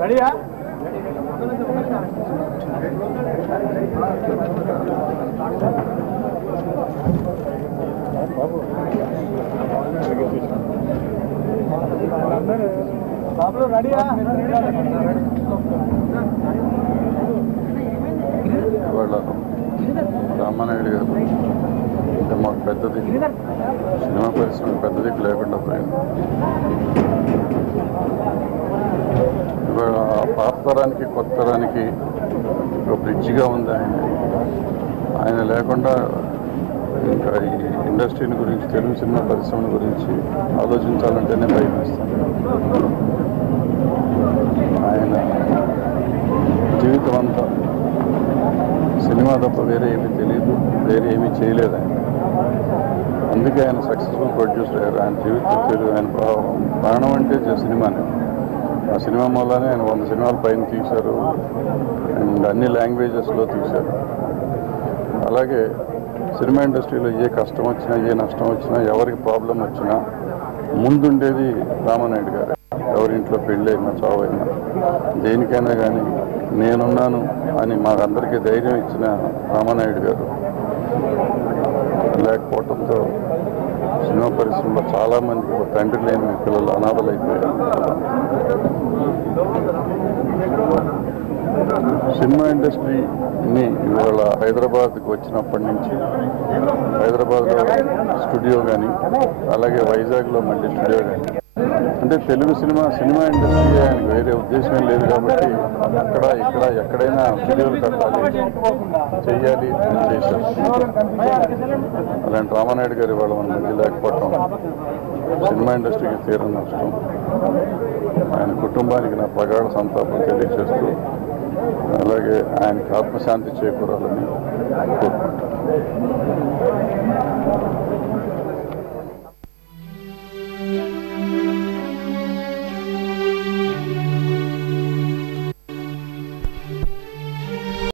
రెడీయా? బాబు రెడీయా? ఇవాళ రామానాయుడు గారు అంటే మాకు పెద్దది సినిమా పరిశ్రమ పెద్దది లేకుండా పోయింది. ఇవాళ పాత తరానికి కొత్త తరానికి ఒక బ్రిడ్జిగా ఉంది ఆయన లేకుండా ఇంకా ఈ ఇండస్ట్రీని గురించి తెలుగు సినిమా పరిశ్రమ గురించి ఆలోచించాలంటేనే భయం వేస్తాను. ఆయన జీవితం అంతా సినిమా తప్ప వేరే ఏమీ తెలియదు, వేరే ఏమీ చేయలేదు ఆయన. అందుకే ఆయన సక్సెస్ఫుల్ ప్రొడ్యూసర్ అయ్యారు. ఆయన జీవితం తెలుగు, ఆయన ప్రాణం అంటే సినిమానే. ఆ సినిమా మూలనే ఆయన 100 సినిమాల పైన తీశారు అండ్ అన్ని లాంగ్వేజెస్లో తీశారు. అలాగే సినిమా ఇండస్ట్రీలో ఏ కష్టం వచ్చినా, ఏ నష్టం వచ్చినా, ఎవరికి ప్రాబ్లం వచ్చినా ముందుండేది రామానాయుడు గారు. ఎవరింట్లో పెళ్ళైనా, చావైనా, దేనికైనా కానీ నేనున్నాను అని మాకందరికీ ధైర్యం ఇచ్చిన రామానాయుడు గారు లేకపోవడంతో సినిమా పరిశ్రమలో చాలామంది తండ్రి లేని పిల్లలు అనాథలైపోయారు. సినిమా ఇండస్ట్రీని ఇవాళ హైదరాబాద్కి వచ్చినప్పటి నుంచి హైదరాబాద్లో స్టూడియో కానీ, అలాగే వైజాగ్లో మళ్ళీ స్టూడియో కానీ, అంటే తెలుగు సినిమా ఇండస్ట్రీ ఆయనకు వేరే ఉద్దేశం లేదు కాబట్టి అక్కడ ఇక్కడ ఎక్కడైనా స్టూడియోలు కట్టాలి, చెయ్యాలి అని చేశారు. అలాంటి రామానాయుడు గారు ఇవాళ మన మధ్య లేకపోవటం సినిమా ఇండస్ట్రీకి తీరని నష్టం. ఆయన కుటుంబానికి నా ప్రగాఢ సంతాపం తెలియజేస్తూ అలాగే ఆయనకి ఆత్మశాంతి చేకూరాలని కోరుకుంటున్నాను.